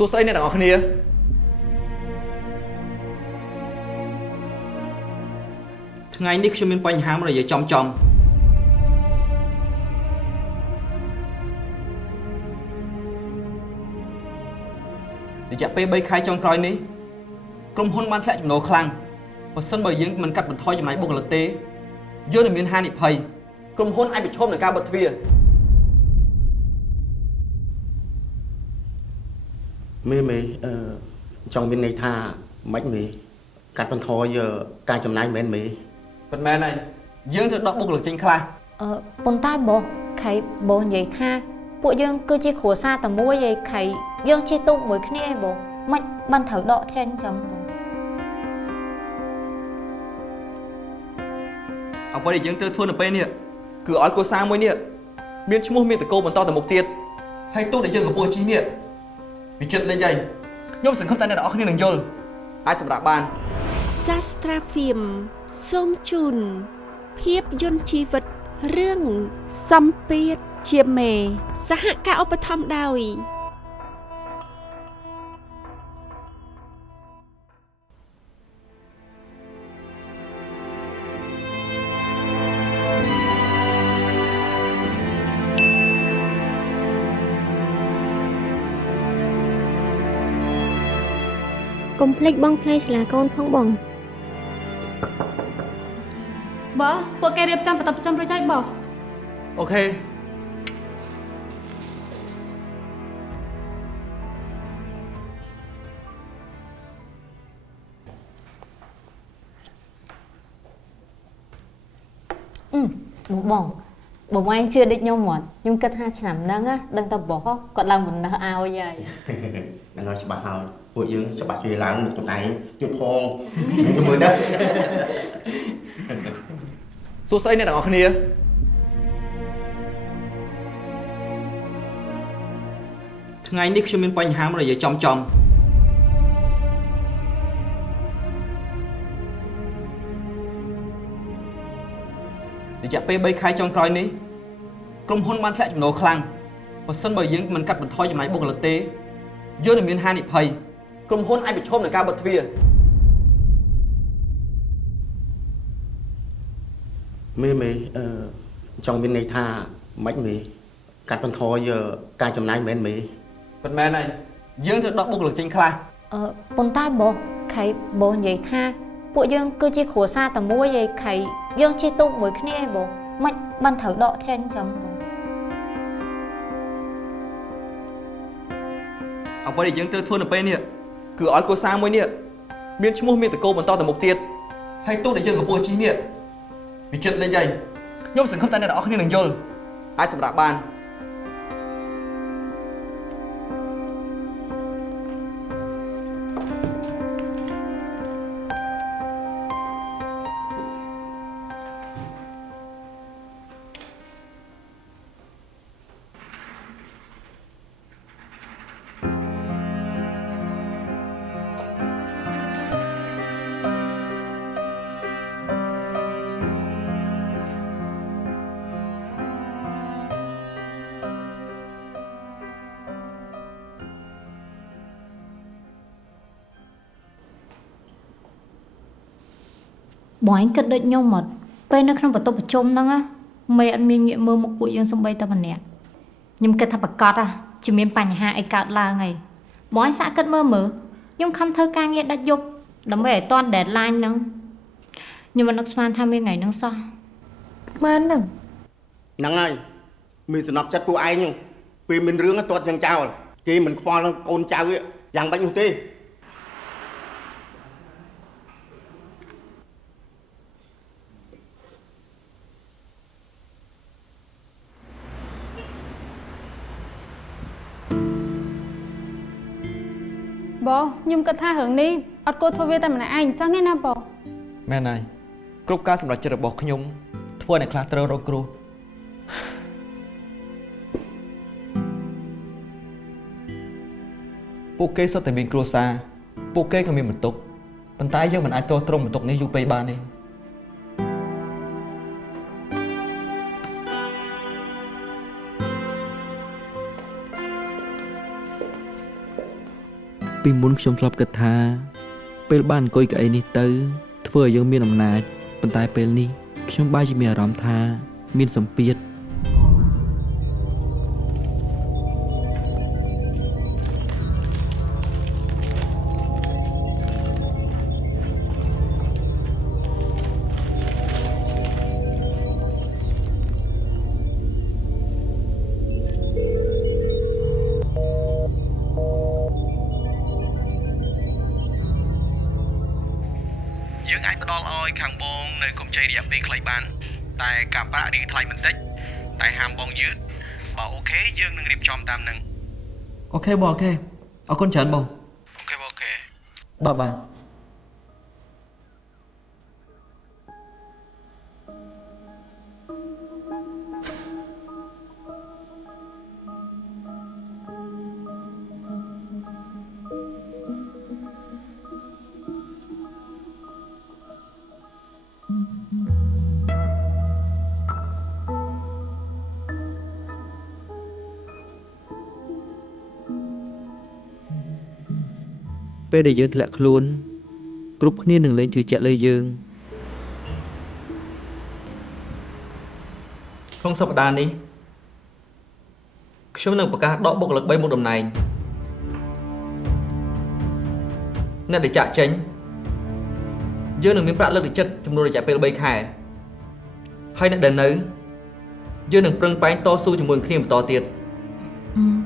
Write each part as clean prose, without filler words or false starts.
សួស្តីអ្នកទាំងអស់គ្នាថ្ងៃនេះខ្ញុំមានបញ្ហាមួយរយៈចំរយៈពេល3ខែចុងក្រោយនេះក្រុមហ៊ុនបានធ្លាក់ចំណូលខ្លាំងបើសិនបើយើងមិនកាត់បន្ថយចំណាយបុគ្គលិកទេយើងនឹងមានហានិភ័យក្រុមហ៊ុនអាចប្រឈមនឹងការបិទទ្វារមេចង់មានន័យថាមិនមេកាត់បន្ថយការចំណាយមែនមេប៉ុន្មានហើយយើងត្រូវដកបុគ្គលិកចេញខ្លះប៉ុន្តែបងខៃបងនិយាយថាពួកយើងគឺជាគ្រួសារតែមួយឯខៃយើងជាទូកមួយគ្នាឯបងមិនបានត្រូវដកចេញចឹងបងអ្វីដែលយើងត្រូវធ្វើនៅពេលនេះគឺឲ្យគ្រួសារមួយនេះមានឈ្មោះមានតកោបន្តទៅមុខទៀតហើយទូកដែលយើងកំពុងជិះនេះវាចិត្តលេងហើយខ្ញុំសង្ឃឹមថាអ្នកទាំងអស់គ្នានឹងយល់អាចសម្រាប់បានសាស្ត្រាហ្វៀមសូមជូនភាពយន្តជីវិតរឿងសម្ពាធជាមេសហការឧបត្ថម្ភដោយកុំភ្លេចបងថ្លៃសាលាកូនផងបងពួកគេរៀបចំបន្ទប់ប្រចាំរួចហើយបងអូខេបងឯងជឿដូចខ្ញុំហ្មងខ្ញុំគិតថាឆ្នាំហ្នឹងដឹងតែបោះគាត់ឡើងបណ្ដោះឲ្យហើយហ្នឹងហើយច្បាស់ហើយពួកយើងច្បាស់ជួយឡើងមុខខ្លួនឯងជប់ផងទៅមើលទៅសួស្តីអ្នកទាំងអស់គ្នាថ្ងៃនេះខ្ញុំមានបញ្ហាមួយរយៈចំរយៈពេល3ខែចុងក្រោយនេះក្រុមហ៊ុនបានធ្លាក់ចំណូលខ្លាំងបើសិនបើយើងមិនកាត់បន្ថយចំណាយបុគ្គលិកទេយើងនឹងមានហានិភ័យក្រុមហ៊ុនអាចប្រឈមនឹងការបិទទ្វារមេចង់មានន័យថាមិនមេកាត់បន្ថយការចំណាយមែនមេប៉ុន្មានហើយយើងត្រូវដកបុគ្គលិកចេញខ្លះប៉ុន្តែបងខៃបងនិយាយថាពួកយើងគឺជាគ្រួសារតែមួយឯខៃយើងជាទូកមួយគ្នាឯបងមិនបានត្រូវដកចេញចឹងបងអ្វីដែលយើងត្រូវធ្វើនៅពេលនេះគឺឲ្យគ្រួសារមួយនេះមានឈ្មោះមានតកោបន្តទៅមុខទៀតហើយទូកដែលយើងកំពុងជិះនេះវាចិត្តលេងហើយខ្ញុំសង្ឃឹមថាអ្នកទាំងអស់គ្នានឹងយល់អាចសម្រាប់បានបងឯងគិតដូចខ្ញុំមកពេលនៅក្នុងបន្ទប់ប្រជុំហ្នឹងមេអត់មានងាកមើលមុខពួកយើងសំបីតែម្នាក់ខ្ញុំគិតថាប្រកាសជាមានបញ្ហាអីកើតឡើងហើយបងឯងសាកគិតមើលខ្ញុំខំធ្វើការងារដាច់យប់ដើម្បីឲ្យតាន់ deadline ហ្នឹងខ្ញុំមិននឹកស្មានថាមានថ្ងៃហ្នឹងសោះមែនហ្នឹងហើយមានសំណប់ចិត្តពួកឯងហ្នឹងពេលមានរឿងទាត់យ៉ាងចោលគេមិនខ្វល់កូនចៅយ៉ាងបាច់នោះទេបងខ្ញុំគិតថារឿងនេះអត់គួរធ្វើវាតែម្នាក់ឯងអញ្ចឹងឯណាបងមែនហើយគ្រប់ការសម្រេចចិត្តរបស់ខ្ញុំធ្វើឲ្យអ្នកខ្លះត្រូវរងគ្រោះពួកគេសុទ្ធតែមានគ្រួសារពួកគេក៏មានបន្ទុកប៉ុន្តែយើងមិនអាចទ្រាំទ្រង់បន្ទុកនេះយូរពេកបានទេ ពីមុនខ្ញុំធ្លាប់គិតថាពេលបានអង្គុយកៅអីនេះទៅធ្វើឲ្យយើងមានអំណាចប៉ុន្តែពេលនេះខ្ញុំបែរជាមានអារម្មណ៍ថាមានសម្ពាធយើងអាចផ្ដល់ឲ្យខាងបងនៅកម្ចីរយៈពេលខ្លីបានតែការប្រាក់រៀងថ្លៃបន្តិចតែហាមបងយឺតបើអូខេយើងនឹងរៀបចំតាមនឹង អូខេបងអូខេអរគុណច្រើនបង អូខេបងអូខេ បាទពេលដែលយើងធ្លាក់ខ្លួនគ្រប់គ្នានឹងលែងជឿជាក់លើយើងក្នុងសប្តាហ៍នេះខ្ញុំនឹងប្រកាសដកបុគ្គលិក3មុខតំណែងអ្នកដែលចាក់ចេញយើងនឹងមានប្រាក់លើកទឹកចិត្តចំនួនរយៈពេល3ខែហើយអ្នកដែលនៅយើងនឹងប្រឹងប្រែងតស៊ូជាមួយគ្នាបន្តទៀត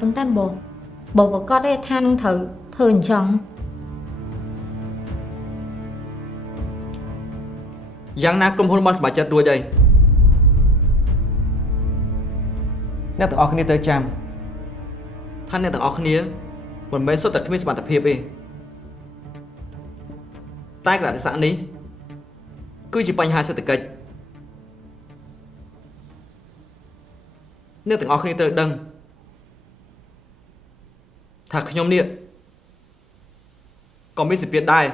ប៉ុន្តែបងប្រកាសទេថានឹងត្រូវធ្វើអញ្ចឹង យ៉ាងណាក្រុមហ៊ុនបានសម្រេចចិត្តរួចហើយអ្នកទាំងអស់គ្នាត្រូវចាំថាអ្នកទាំងអស់គ្នាមិនមែនសុទ្ធតែគ្មានសមត្ថភាពទេតែកលៈទេសៈនេះគឺជាបញ្ហាសេដ្ឋកិច្ចអ្នកទាំងអស់គ្នាត្រូវដឹងថាខ្ញុំនេះក៏មានសម្ពាធដែរ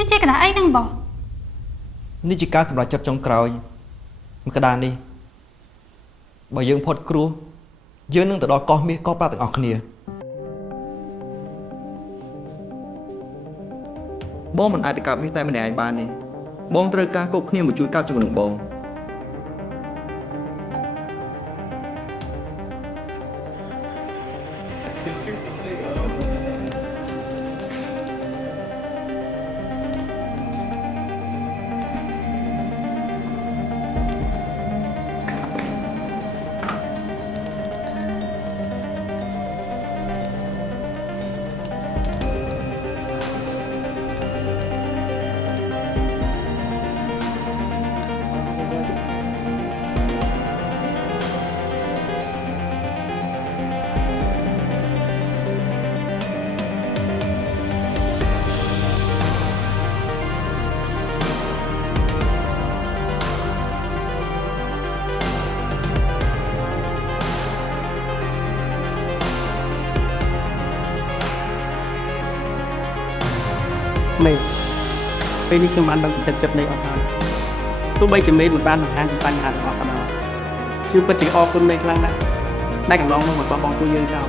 នេះជាកណ្ដាស់អីហ្នឹងបង នេះជាការសម្រេចចិត្តចុងក្រោយមួយកណ្ដាលនេះបើយើងផុតគ្រោះយើងនឹងទៅដល់កោះមាសកោះប្រាក់ទាំងអស់គ្នាបងមិនអាចទៅកើតមាសតែម្នាក់ឯងបានទេបងត្រូវការគ្រប់គ្នាមកជួយកើតជាមួយនឹងបង មេពេលនេះខ្ញុំបានដឹងពីទឹកចិត្តនៃអស់ហើយទោះបីជាមេមិនបានបង្ហាញពីបញ្ហាទាំងអស់ក៏ដោយ យើងពិតជាអរគុណមេខ្លាំងណាស់ដែលកន្លងមកមកបោះបង់ពួកយើងចោល